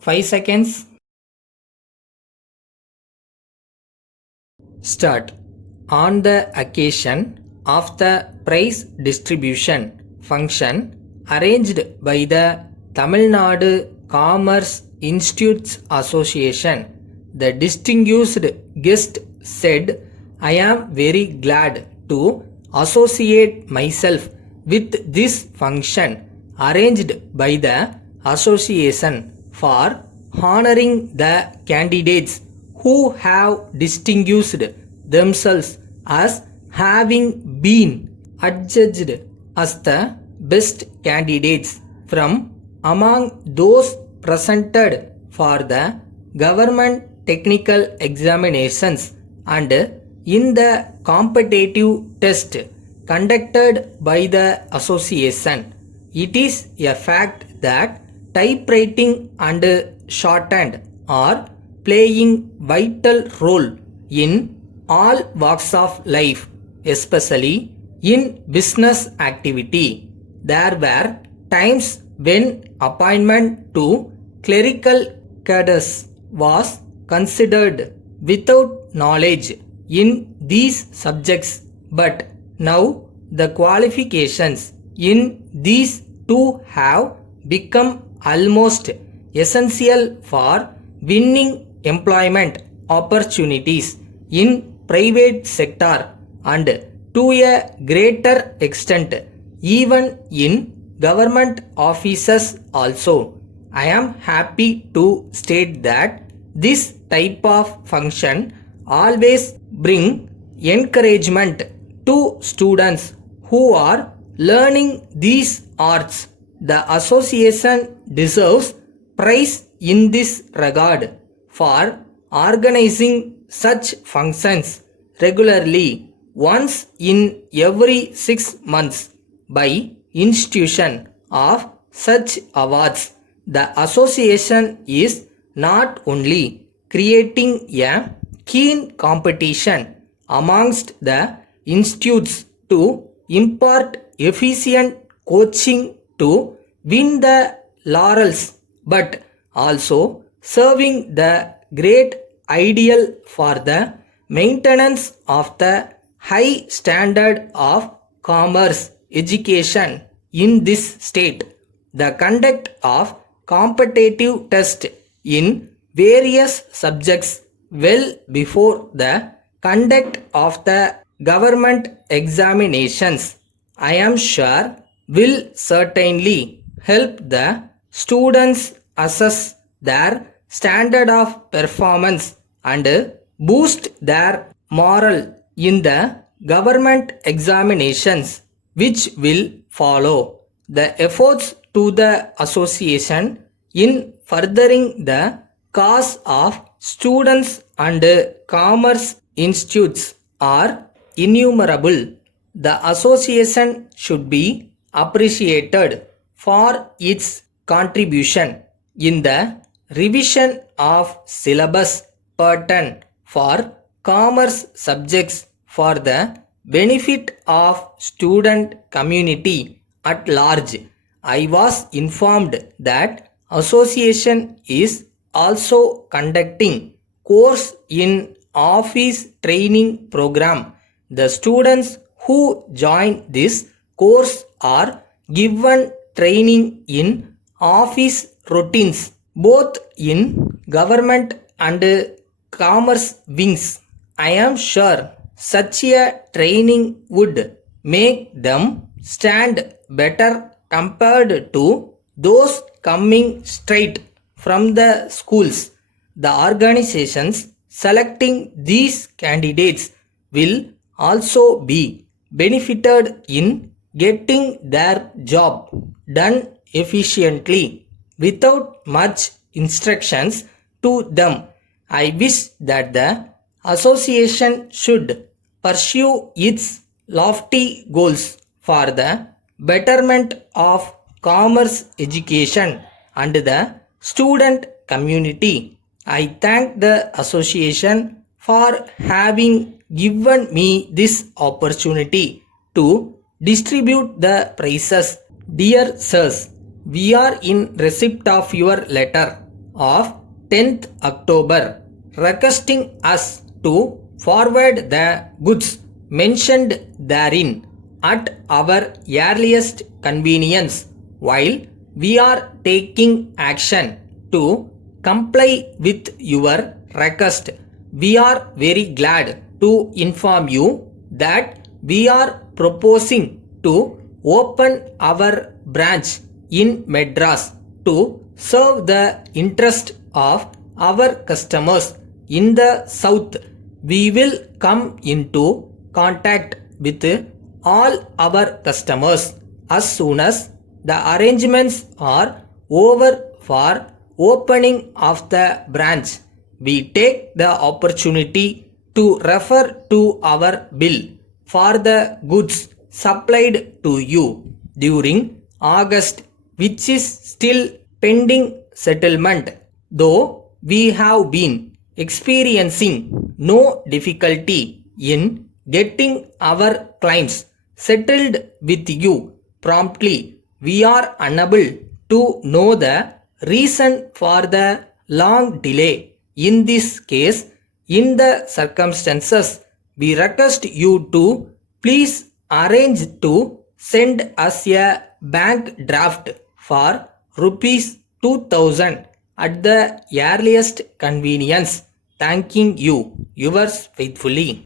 5 seconds. Start. On the occasion of the prize distribution function arranged by the Tamil Nadu Commerce Institutes Association, the distinguished guest said, "I am very glad to associate myself with this function arranged by the association for honoring the candidates who have distinguished themselves as having been adjudged as the best candidates from among those presented for the government technical examinations and in the competitive test conducted by the association. It is a fact that typewriting and shorthand are playing vital role in all walks of life, especially in business activity. There were times when appointment to clerical cadres was considered without knowledge in these subjects, but now the qualifications in these two have become almost essential for winning employment opportunities in private sector and to a greater extent even in government offices also. I am happy to state that this type of function always bring encouragement to students who are learning these arts. The association deserves praise in this regard for organizing such functions regularly once in every 6 months by institution of such awards. The association is not only creating a keen competition amongst the institutes to impart efficient coaching to win the laurels, but also serving the great ideal for the maintenance of the high standard of commerce education in this state. The conduct of competitive tests in various subjects well before the conduct of the government examinations, I am sure, will certainly help the students assess their standard of performance and boost their morale in the government examinations which will follow. The efforts to the association in furthering the cause of students and commerce institutes are innumerable. The association should be appreciated for its contribution in the revision of syllabus pattern for commerce subjects for the benefit of student community at large. I was informed that association is also conducting course in office training program. The students who join this course are given training in office routines both in government and commerce wings. I am sure such a training would make them stand better compared to those coming straight from the schools. The organizations selecting these candidates will also be benefited in getting their job done efficiently without much instructions to them. I wish that the association should pursue its lofty goals for the betterment of commerce education and the student community. I thank the association for having given me this opportunity to distribute the prizes. Dear sirs, we are in receipt of your letter of 10th October, requesting us to forward the goods mentioned therein at our earliest convenience. While we are taking action to comply with your request, we are very glad to inform you that we are proposing to open our branch in Madras to serve the interest of our customers in the south. We will come into contact with all our customers as soon as the arrangements are over for opening of the branch. We take the opportunity to refer to our bill for the goods supplied to you during August, which is still pending settlement, though we have been experiencing no difficulty in getting our claims settled with you promptly. We are unable to know the reason for the long delay in this case. In the circumstances, we request you to please arrange to send us a bank draft for rupees 2000 at the earliest convenience. Thanking you, yours faithfully.